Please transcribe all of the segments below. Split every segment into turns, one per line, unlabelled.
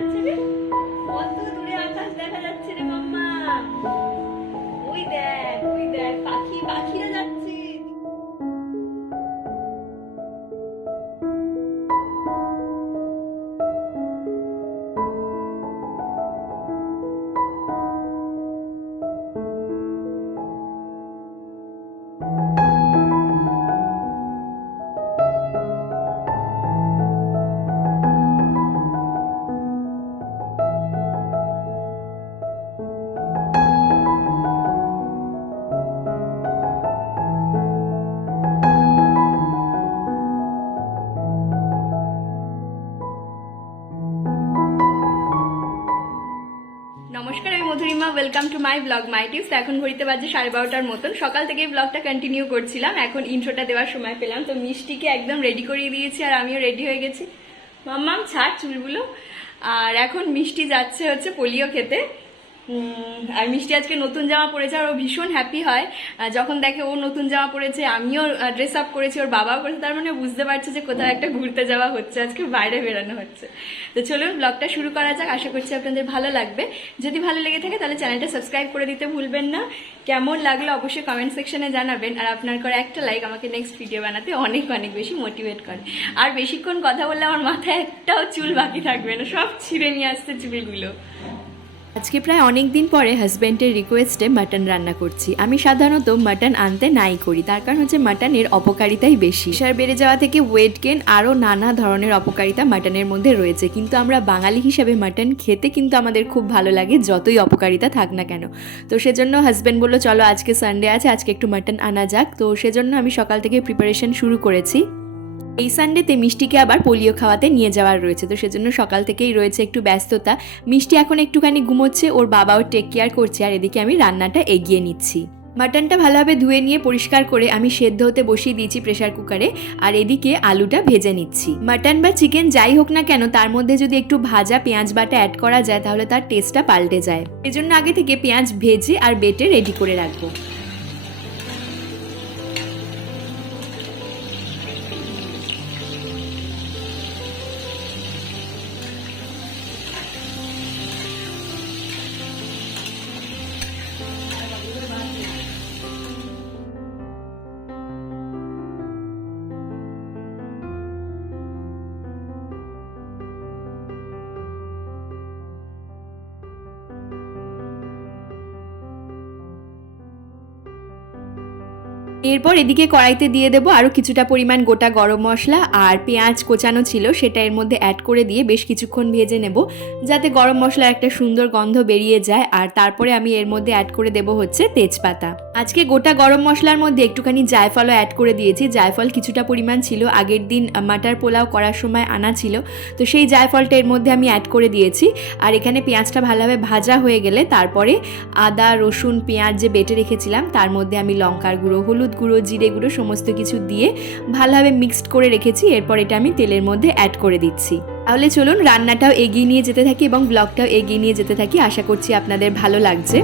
যাচ্ছে রে। কত to my blog my tips এখন ঘড়িতে বাজে সাড়ে বারোটার মতন। সকাল থেকে ব্লগটা কন্টিনিউ করছিলাম। এখন ইন্ট্রোটা দেওয়ার সময় পেলাম। তো মিষ্টিকে একদম রেডি করিয়ে দিয়েছি আর আমিও রেডি হয়ে গেছি। মাম্মাম, ছাড় চুলগুলো। আর এখন মিষ্টি যাচ্ছে হচ্ছে পোলিও খেতে। আর মিষ্টি আজকে নতুন জামা পরেছে আর ও ভীষণ হ্যাপি হয়। যখন দেখে ও নতুন জামা পরেছে, আমিও ড্রেস আপ করেছি, ওর বাবাও করেছে, তার মানে বুঝতে পারছে যে কোথাও একটা ঘুরতে যাওয়া হচ্ছে, আজকে বাইরে বেরানো হচ্ছে। তো চলুন ব্লগটা শুরু করা যাক, আশা করছি আপনাদের ভালো লাগবে। যদি ভালো লেগে থাকে, তাহলে চ্যানেলটা সাবস্ক্রাইব করে দিতে ভুলবেন না। কেমন লাগল অবশ্যই কমেন্ট সেকশনে জানাবেন, আর আপনার করে একটা লাইক আমাকে নেক্সট ভিডিও বানাতে অনেক অনেক বেশি মোটিভেট করে। আর বেশিক্ষণ কথা বললে আমার মাথায় একটাও চুল বাকি থাকবে না, সব ছিঁড়ে নিয়ে আসছে চুলগুলো।
আজকে প্রায় অনেক দিন পরে হাজব্যান্ডের রিকোয়েস্টে মাটন রান্না করছি। আমি সাধারণত মাটন আনতে নাই করি, তার কারণ হচ্ছে মাটনের অপকারিতাই বেশি। সার বেড়ে যাওয়া থেকে ওয়েট গেন আরও নানা ধরনের অপকারিতা মাটনের মধ্যে রয়েছে। কিন্তু আমরা বাঙালি হিসাবে মাটন খেতে কিন্তু আমাদের খুব ভালো লাগে, যতই অপকারিতা থাক না কেন। তো সেজন্য হাজব্যান্ড বলল, চলো আজকে সানডে আছে, আজকে একটু মাটন আনা যাক। তো সেজন্য আমি সকাল থেকে প্রিপারেশন শুরু করেছি। এই সানডেতে মিষ্টিকে আবার পোলিও খাওয়াতে নিয়ে যাওয়ার রয়েছে। তো সেজন্য সকাল থেকেই রয়েছে একটু ব্যস্ততা। মিষ্টি এখন একটুখানি ঘুমোচ্ছে, ওর বাবাও টেক কেয়ার করছে, আর এদিকে আমি রান্নাটা এগিয়ে নিচ্ছি। মাটনটা ভালোভাবে ধুয়ে নিয়ে পরিষ্কার করে আমি সেদ্ধ হতে বসিয়ে দিয়েছি প্রেশার কুকারে আর এদিকে আলুটা ভেজে নিচ্ছি। মাটন বা চিকেন যাই হোক না কেন, তার মধ্যে যদি একটু ভাজা পেঁয়াজ বাটা অ্যাড করা যায়, তাহলে তার টেস্টটা পাল্টে যায়। এজন্য আগে থেকে পেঁয়াজ ভেজে আর বেটে রেডি করে রাখব। এরপর এদিকে কড়াইতে দিয়ে দেবো আরও কিছুটা পরিমাণ গোটা গরম মশলা আর পেঁয়াজ কোচানো ছিল, সেটা এর মধ্যে অ্যাড করে দিয়ে বেশ কিছুক্ষণ ভেজে নেব, যাতে গরম মশলার একটা সুন্দর গন্ধ বেরিয়ে যায়। আর তারপরে আমি এর মধ্যে অ্যাড করে দেবো হচ্ছে তেজপাতা। আজকে গোটা গরম মশলার মধ্যে একটুখানি জায়ফলও অ্যাড করে দিয়েছি। জায়ফল কিছুটা পরিমাণ ছিল, আগের দিন মাটার পোলাও করার সময় আনা ছিল, তো সেই জায়ফলটা এর মধ্যে আমি অ্যাড করে দিয়েছি। আর এখানে পেঁয়াজটা ভালোভাবে ভাজা হয়ে গেলে তারপরে আদা, রসুন, পেঁয়াজ যে বেটে রেখেছিলাম, তার মধ্যে আমি লঙ্কার গুঁড়ো, হলুদ গুঁড়ো, জিরে গুঁড়ো সমস্ত কিছু দিয়ে ভালোভাবে মিক্সড করে রেখেছি। এরপর এটা আমি তেলের মধ্যে অ্যাড করে দিচ্ছি। তাহলে চলুন রান্নাটাও এগিয়ে নিয়ে যেতে থাকি এবং ব্লগটাও এগিয়ে নিয়ে যেতে থাকি। আশা করছি আপনাদের ভালো লাগছে।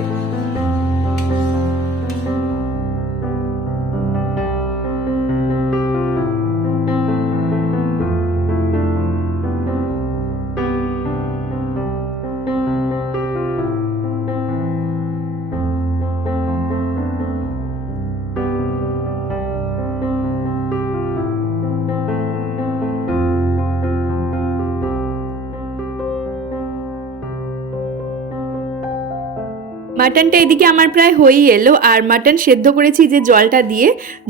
মাটনটা এদিকে আমার প্রায় হয়েই এলো, আর মাটন সেদ্ধ করেছি যে জলটা দিয়ে,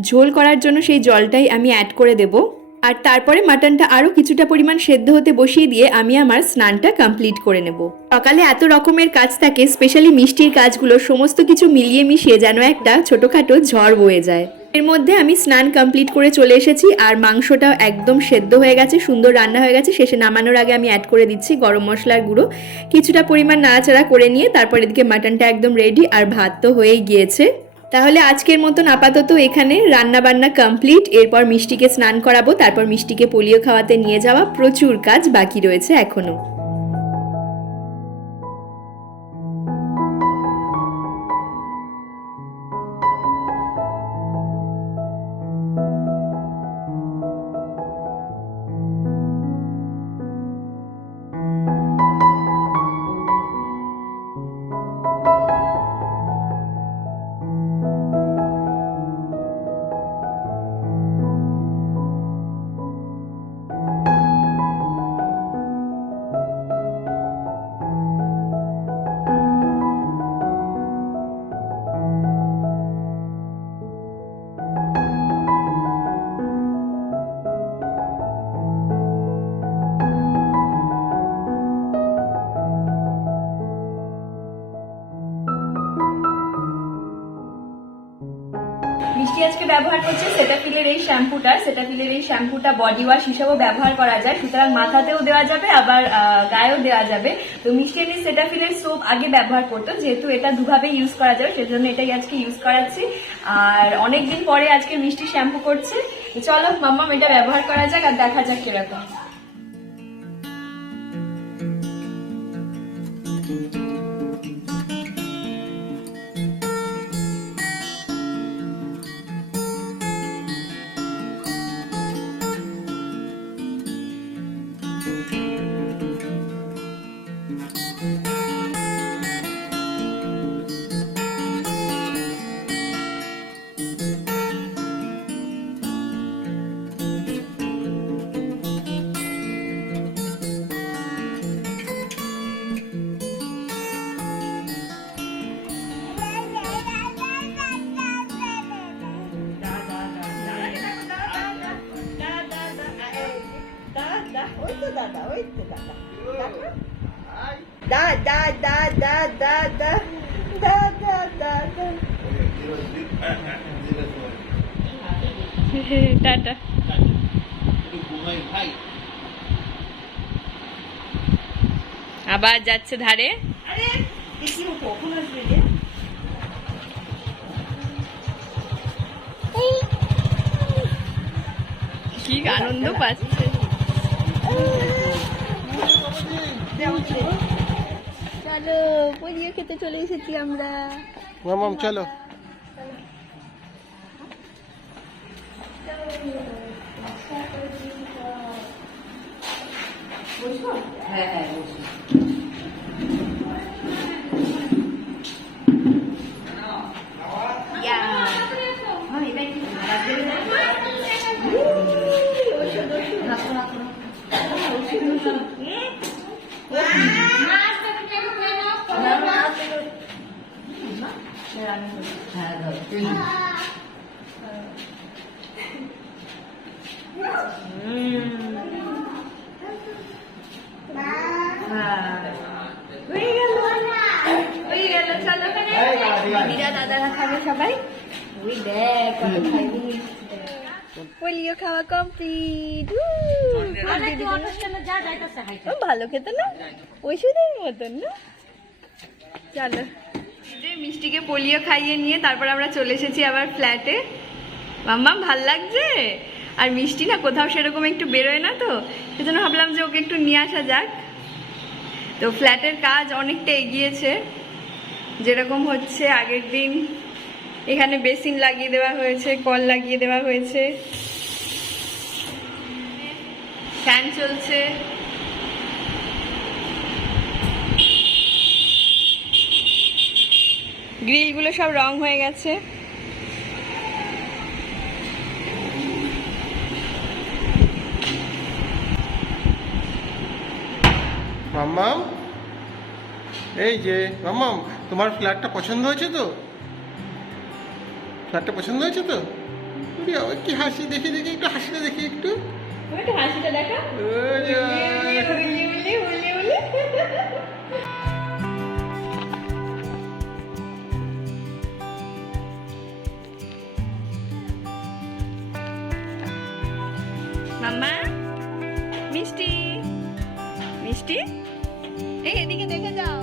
ঝোল করার জন্য সেই জলটাই আমি অ্যাড করে দেব। আর তারপরে মাটনটা আরও কিছুটা পরিমাণ সেদ্ধ হতে বসিয়ে দিয়ে আমি আমার স্নানটা কমপ্লিট করে নেব। সকালে এত রকমের কাজ থাকে স্পেশালি মিষ্টির কাজগুলো, সমস্ত কিছু মিলিয়ে মিশিয়ে যেন একটা ছোটোখাটো ঝড় বয়ে যায়। এর মধ্যে আমি স্নান কমপ্লিট করে চলে এসেছি আর মাংসটাও একদম সেদ্ধ হয়ে গেছে, সুন্দর রান্না হয়ে গেছে। শেষে নামানোর আগে আমি অ্যাড করে দিচ্ছি গরম মশলার গুঁড়ো। কিছুটা পরিমাণ নাড়াচাড়া করে নিয়ে তারপর এদিকে মাটনটা একদম রেডি আর ভাত তো হয়েই গিয়েছে। তাহলে আজকের মতন আপাতত এখানে রান্না বান্না কমপ্লিট এরপর মিষ্টিকে স্নান করাবো, তারপর মিষ্টিকে পোলিও খাওয়াতে নিয়ে যাওয়া প্রচুর কাজ বাকি রয়েছে এখনও আজকে ব্যবহার করছে সেটাফিলের এই শ্যাম্পুটা সেটাফিলের এই শ্যাম্পুটা বডি ওয়াশ হিসেবেও ব্যবহার করা যায়, সুতরাং মাথাতেও দেওয়া যাবে, আবার গায়েও দেওয়া যাবে। তো মিষ্টি এমনি সেটাফিলের সোপ আগে ব্যবহার করতো, যেহেতু এটা দুভাবে ইউজ করা যাবে, সেজন্য এটাই আজকে ইউজ করাচ্ছি। আর অনেকদিন পরে আজকে মিষ্টি শ্যাম্পু করছে। চলো, মাম্মাম, এটা ব্যবহার করা যাক আর দেখা যাক কীরকম। টাটা আবার যাচ্ছে ধারে। কি আনন্দ পাচ্ছে। চলো পরিয়ে খেতে চলে এসেছি আমরা।
মামাম চলো।
হ্যাঁ হ্যাঁ বসি হ্যাঁ ধর খাবে সবাই পোলিও খাওয়া কমপ্লিট ভালো খেতে না ওষুধের মতন না চলো মিষ্টিকে পোলিও খাইয়ে নিয়ে তারপর আমরা চলে এসেছি আবার ফ্ল্যাটে মাম্মা ভালো লাগছে আর মিষ্টি না কোথাও সেরকম একটু বেরোয় না তো, সেজন্য ভাবলাম যে ওকে একটু নিয়ে আসা যাক। তো ফ্ল্যাটের কাজ অনেকটা এগিয়েছে, যেরকম হচ্ছে আগের দিন। এখানে বেসিন লাগিয়ে দেওয়া হয়েছে, কল লাগিয়ে দেওয়া হয়েছে। ফ্যান চলছে। গ্রিলগুলো সব রং হয়ে গেছে।
মাম্মাম? এই যে মাম্মাম তোমার ফ্ল্যাটটা পছন্দ হয়েছে তো? ফ্ল্যাটটা পছন্দ হয়েছে তো? কি হাসি দেখি দেখি একটু হাসিটা দেখি একটু।
হাসিটা দেখা মাম্মা মিষ্টি। মিষ্টি? এই এদিকে দেখে যাও।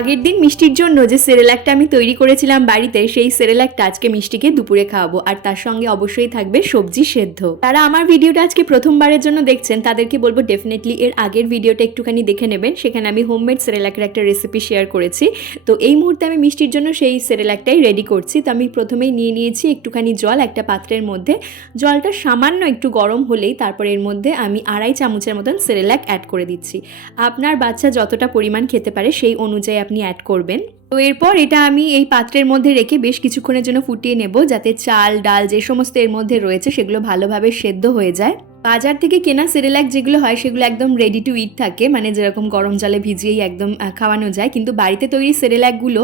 আগের দিন মিষ্টির জন্য যে সেরেলাকটা আমি তৈরি করেছিলাম বাড়িতে, সেই সেরেলাকটা আজকে মিষ্টিকে দুপুরে খাওয়াবো। আর তার সঙ্গে অবশ্যই থাকবে সবজি সেদ্ধ। তারা আমার ভিডিওটা আজকে প্রথমবারের জন্য দেখছেন, তাদেরকে বলব ডেফিনেটলি এর আগের ভিডিওটা একটুখানি দেখে নেবেন। সেখানে আমি হোমমেড সেরেলাকের একটা রেসিপি শেয়ার করেছি। তো এই মুহূর্তে আমি মিষ্টির জন্য সেই সেরেলাকটাই রেডি করছি। তো আমি প্রথমেই নিয়ে নিয়েছি একটুখানি জল একটা পাত্রের মধ্যে। জলটা সামান্য একটু গরম হলেই তারপর এর মধ্যে আমি আড়াই চামচের মতন সেরেলাক অ্যাড করে দিচ্ছি। আপনার বাচ্চা যতটা পরিমাণ খেতে পারে সেই অনুযায়ী আপনি অ্যাড করবেন। তো এরপর এটা আমি এই পাত্রের মধ্যে রেখে বেশ কিছুক্ষণের জন্য ফুটিয়ে নেব যাতে চাল, ডাল যে সমস্ত এর মধ্যে রয়েছে সেগুলো ভালোভাবে সেদ্ধ হয়ে যায়। বাজার থেকে কেনা সেরেলাক যেগুলো হয় সেগুলো একদম রেডি টু ইট থাকে। মানে যেরকম গরম জলে ভিজিয়েই একদম খাওয়ানো যায়। কিন্তু বাড়িতে তৈরি সেরেলাকগুলো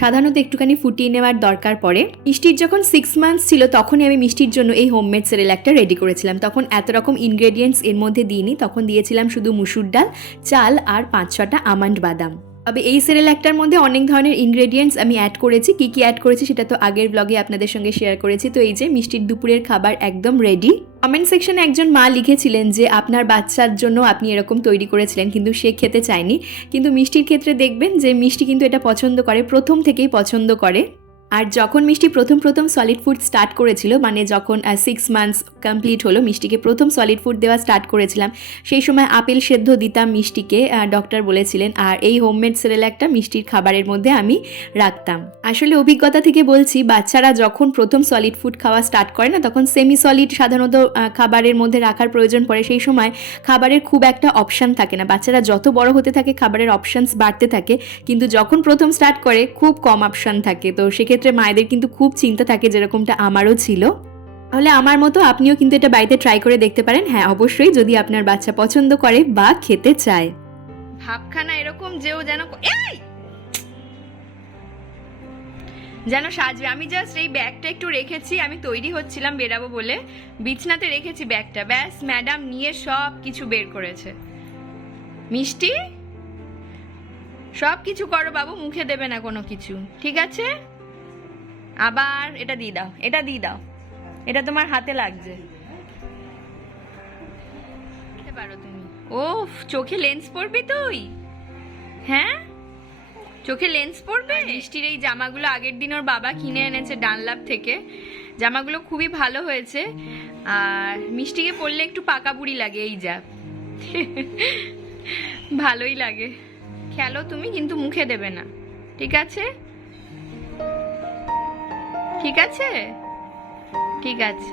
সাধারণত একটুখানি ফুটিয়ে নেওয়ার দরকার পড়ে। মিষ্টির যখন সিক্স মান্থস ছিল তখনই আমি মিষ্টির জন্য এই হোমমেড সেরেলাকটা রেডি করেছিলাম। তখন এত রকম ইনগ্রেডিয়েন্টস এর মধ্যে দিইনি। তখন দিয়েছিলাম শুধু মুসুর ডাল, চাল আর পাঁচ ছটা আমন্ড বাদাম। তবে এই সেরেলাকটার মধ্যে অনেক ধরনের ইনগ্রেডিয়েন্টস আমি অ্যাড করেছি। কী কী অ্যাড করেছি সেটা তো আগের ব্লগে আপনাদের সঙ্গে শেয়ার করেছি। তো এই যে, মিষ্টির দুপুরের খাবার একদম রেডি কমেন্ট সেকশনে একজন মা লিখেছিলেন যে, আপনার বাচ্চার জন্য আপনি এরকম তৈরি করেছিলেন, কিন্তু সে খেতে চায়নি। কিন্তু মিষ্টির ক্ষেত্রে দেখবেন যে, মিষ্টি কিন্তু এটা পছন্দ করে, প্রথম থেকেই পছন্দ করে। আর যখন মিষ্টি প্রথম প্রথম সলিড ফুড স্টার্ট করেছিল মানে যখন সিক্স মান্থস কমপ্লিট হলো, মিষ্টিকে প্রথম সলিড ফুড দেওয়া স্টার্ট করেছিলাম, সেই সময় আপেল সেদ্ধ দিতাম মিষ্টিকে ডক্টর বলেছিলেন, আর এই হোমমেড সেরেলাকটা মিষ্টির খাবারের মধ্যে আমি রাখতাম। আসলে অভিজ্ঞতা থেকে বলছি, বাচ্চারা যখন প্রথম সলিড ফুড খাওয়া স্টার্ট করে না, তখন সেমি সলিড সাধারণত খাবারের মধ্যে রাখার প্রয়োজন পড়ে। সেই সময় খাবারের খুব একটা অপশান থাকে না। বাচ্চারা যত বড় হতে থাকে, খাবারের অপশানস বাড়তে থাকে, কিন্তু যখন প্রথম স্টার্ট করে, খুব কম অপশান থাকে। তো সেক্ষেত্রে মায়েদের কিন্তু খুব চিন্তা থাকে যেরকমটা আমারও ছিল। তাহলে আমার মতো আপনিও কিন্তু এটা বাড়িতে ট্রাই করে দেখতে পারেন। হ্যাঁ অবশ্যই যদি আপনার বাচ্চা পছন্দ করে বা খেতে চায়।
ভাবখানা এরকম যেও যেন যেন সাজবে। আমি জাস্ট এই ব্যাগটা একটু রেখেছি, আমি তৈরি হচ্ছিলাম বেরাবো বলে। বিছনাতে রেখেছি ব্যাগটা। ব্যাস ম্যাডাম নিয়ে সব কিছু বের করেছে। মিষ্টি? সব কিছু করো বাবু, মুখে দেবে না কোনো কিছু। ঠিক আছে? আবার এটা দিয়ে দাও এটা দিয়ে দাও। এটা তোমার হাতে লাগছে। পারো তুমি। ও চোখে লেন্স পরবি তুই? হ্যাঁ? চোখে লেন্স পরবে? মিষ্টির এই জামাগুলো আগের দিন ওর বাবা কিনে এনেছে ডানলাভ থেকে। জামাগুলো খুবই ভালো হয়েছে। আর মিষ্টিকে পরলে একটু পাকা বুড়ি লাগে এই যা। ভালোই লাগে। খেলো তুমি কিন্তু মুখে দেবে না। ঠিক আছে? ঠিক আছে? ঠিক আছে।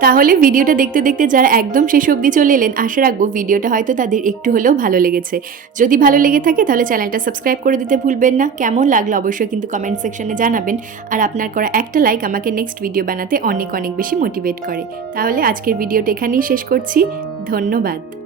তাহলে ভিডিওটা দেখতে দেখতে যারা একদম শেষ অবধি চলে এলেন, আশা রাখব ভিডিওটা হয়তো তাদের একটু হলেও ভালো লেগেছে। যদি ভালো লেগে থাকে তাহলে চ্যানেলটা সাবস্ক্রাইব করে দিতে ভুলবেন না। কেমন লাগল অবশ্যই কিন্তু কমেন্ট সেকশনে জানাবেন। আর আপনার করা একটা লাইক আমাকে নেক্সট ভিডিও বানাতে অনেক অনেক বেশি মোটিভেট করে। তাহলে আজকের ভিডিওটা এখানেই শেষ করছি। ধন্যবাদ।